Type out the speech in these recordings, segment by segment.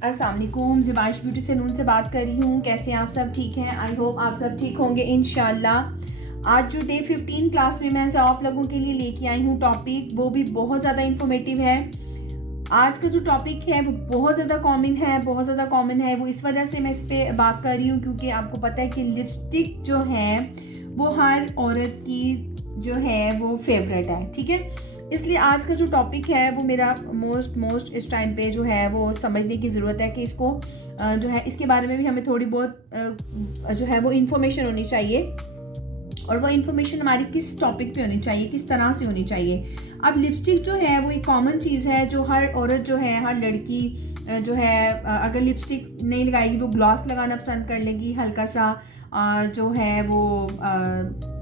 अस्सलाम वालेकुम, ज़िबाइश beauty salon से बात कर रही हूँ। कैसे आप सब ठीक हैं? आई होप आप सब ठीक होंगे इंशाल्लाह। आज जो डे 15 क्लास में मैं आप लोगों के लिए लेके आई हूँ टॉपिक, वो भी बहुत ज़्यादा इंफॉर्मेटिव है। आज का जो टॉपिक है वो बहुत ज़्यादा कॉमन है। वो इस वजह से मैं इस पर बात कर रही हूँ क्योंकि आपको पता है कि लिपस्टिक जो है वो हर औरत की जो है वो फेवरेट है, ठीक है। इसलिए आज का जो टॉपिक है वो मेरा मोस्ट इस टाइम पे जो है वो समझने की ज़रूरत है कि इसको जो है इसके बारे में भी हमें थोड़ी बहुत जो है वो इन्फॉर्मेशन होनी चाहिए, और वो इन्फॉर्मेशन हमारी किस टॉपिक पे होनी चाहिए, किस तरह से होनी चाहिए। अब लिपस्टिक जो है वो एक कॉमन चीज़ है जो हर औरत जो है, हर लड़की जो है अगर लिपस्टिक नहीं लगाएगी वो ग्लॉस लगाना पसंद कर लेगी। हल्का सा जो है वो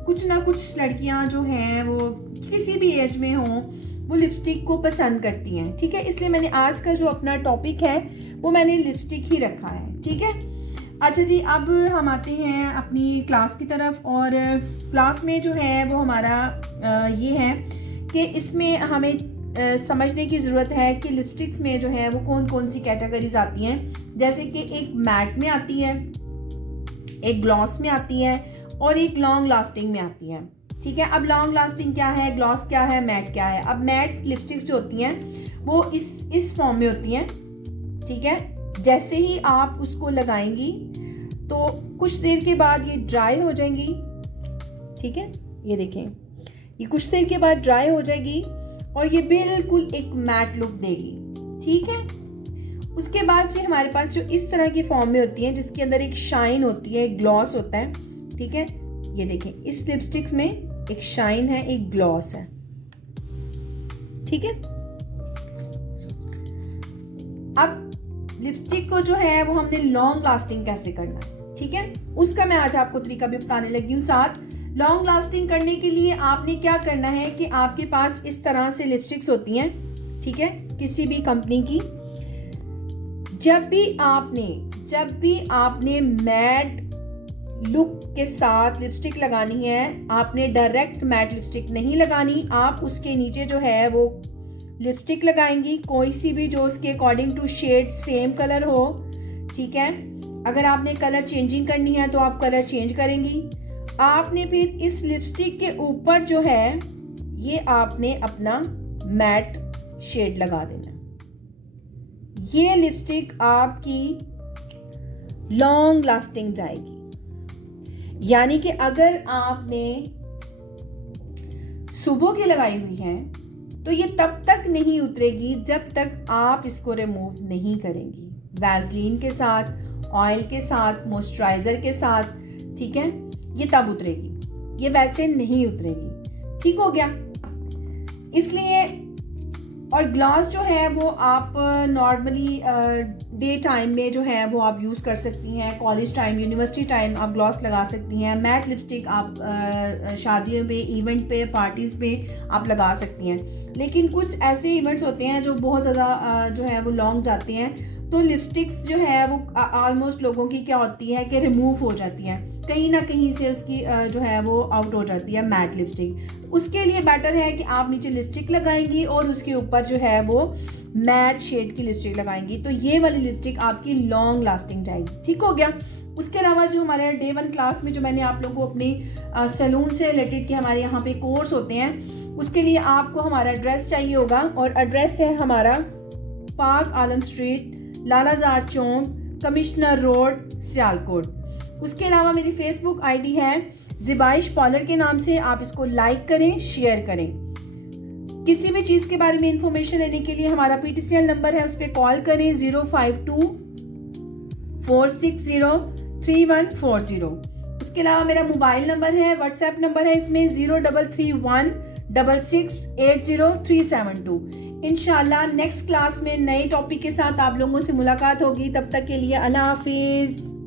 कुछ ना कुछ लड़कियां जो हैं वो किसी भी एज में हों वो लिपस्टिक को पसंद करती हैं, ठीक है। इसलिए मैंने आज का जो अपना टॉपिक है वो मैंने लिपस्टिक ही रखा है, ठीक है। अच्छा जी, अब हम आते हैं अपनी क्लास की तरफ। और क्लास में जो है वो हमारा ये है कि इसमें हमें समझने की ज़रूरत है कि लिपस्टिक्स में जो है वो कौन कौन सी कैटेगरीज आती हैं। जैसे कि एक मैट में आती है, एक ग्लॉस में आती है और एक लॉन्ग लास्टिंग में आती है, ठीक है। अब लॉन्ग लास्टिंग क्या है, ग्लॉस क्या है, मैट क्या है। अब मैट लिपस्टिक्स जो होती हैं वो इस फॉर्म में होती हैं, ठीक है। जैसे ही आप उसको लगाएंगी तो कुछ देर के बाद ये ड्राई हो जाएंगी, ठीक है। ये देखें, ये कुछ देर के बाद ड्राई हो जाएगी और ये बिल्कुल एक मैट लुक देगी, ठीक है। उसके बाद से हमारे पास जो इस तरह की फॉर्म में होती है जिसके अंदर एक शाइन होती है, एक ग्लॉस होता है, ठीक है। ये देखें, इस लिपस्टिक्स में एक शाइन है, एक ग्लॉस है, ठीक है। अब लिपस्टिक को जो है वो हमने लॉन्ग लास्टिंग कैसे करना है, ठीक है, उसका मैं आज आपको तरीका भी बताने लगी हूँ। साथ लॉन्ग लास्टिंग करने के लिए आपने क्या करना है कि आपके पास इस तरह से लिपस्टिक्स होती हैं, ठीक है, किसी भी कंपनी की। जब भी आपने मैट लुक के साथ लिपस्टिक लगानी है, आपने डायरेक्ट मैट लिपस्टिक नहीं लगानी। आप उसके नीचे जो है वो लिपस्टिक लगाएंगी, कोई सी भी जो उसके according to shade same colour हो, ठीक है। अगर आपने कलर चेंजिंग करनी है तो आप कलर चेंज करेंगी। आपने फिर इस लिपस्टिक के ऊपर जो है ये आपने अपना मैट शेड लगा देना। ये लिपस्टिक आपकी लॉन्ग लास्टिंग जाएगी। यानी कि अगर आपने सुबह की लगाई हुई है तो ये तब तक नहीं उतरेगी जब तक आप इसको रिमूव नहीं करेंगी। वैसलीन के साथ, ऑयल के साथ, मॉइस्चराइजर के साथ, ठीक है, ये तब उतरेगी, ये वैसे नहीं उतरेगी, ठीक हो गया। इसलिए और ग्लॉस जो है वो आप नॉर्मली डे टाइम में जो है वो आप यूज़ कर सकती हैं। कॉलेज टाइम, यूनिवर्सिटी टाइम आप ग्लॉस लगा सकती हैं। मैट लिपस्टिक आप शादियों पे, इवेंट पे, पार्टीज़ पे आप लगा सकती हैं। लेकिन कुछ ऐसे इवेंट्स होते हैं जो बहुत ज़्यादा जो है वो लॉन्ग जाते हैं, तो लिपस्टिक्स जो है वो ऑलमोस्ट लोगों की क्या होती है कि रिमूव हो जाती हैं, कहीं ना कहीं से उसकी जो है वो आउट हो जाती है मैट लिपस्टिक। उसके लिए बेटर है कि आप नीचे लिपस्टिक लगाएंगी और उसके ऊपर जो है वो मैट शेड की लिपस्टिक लगाएंगी, तो ये वाली लिपस्टिक आपकी लॉन्ग लास्टिंग जाएगी, ठीक हो गया। उसके अलावा जो हमारे डे 1 क्लास में जो मैंने आप लोगों को अपनी सैलून से रिलेटेड के हमारे यहाँ पे कोर्स होते हैं, उसके लिए आपको हमारा एड्रेस चाहिए होगा, और एड्रेस है हमारा पाक आलम स्ट्रीट, लालाजार चौक, कमिश्नर रोड, सियालकोट। उसके अलावा मेरी फेसबुक आईडी है ज़िबाइश पॉलर के नाम से। आप इसको लाइक करें, शेयर करें। किसी भी चीज़ के बारे में इंफॉर्मेशन लेने के लिए हमारा PTCL नंबर है, उस पर कॉल करें 052-460-3140। उसके अलावा मेरा मोबाइल नंबर है, व्हाट्सएप नंबर है इसमें 03316680-372। इंशाल्लाह नेक्स्ट क्लास में नए टॉपिक के साथ आप लोगों से मुलाकात होगी। तब तक के लिए अल्लाह हाफिज़।